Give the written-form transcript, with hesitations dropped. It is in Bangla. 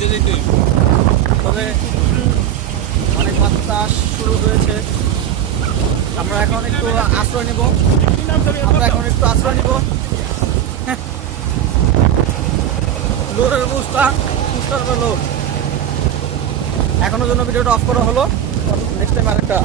তবে অনেক বাতাস শুরু হয়েছে। আমরা এখন একটু আশ্রয় নিব। লোডের অবস্থা লোড। এখনো জন্য ভিডিওটা অফ করা হলো। নেক্সট টাইম আরেকটা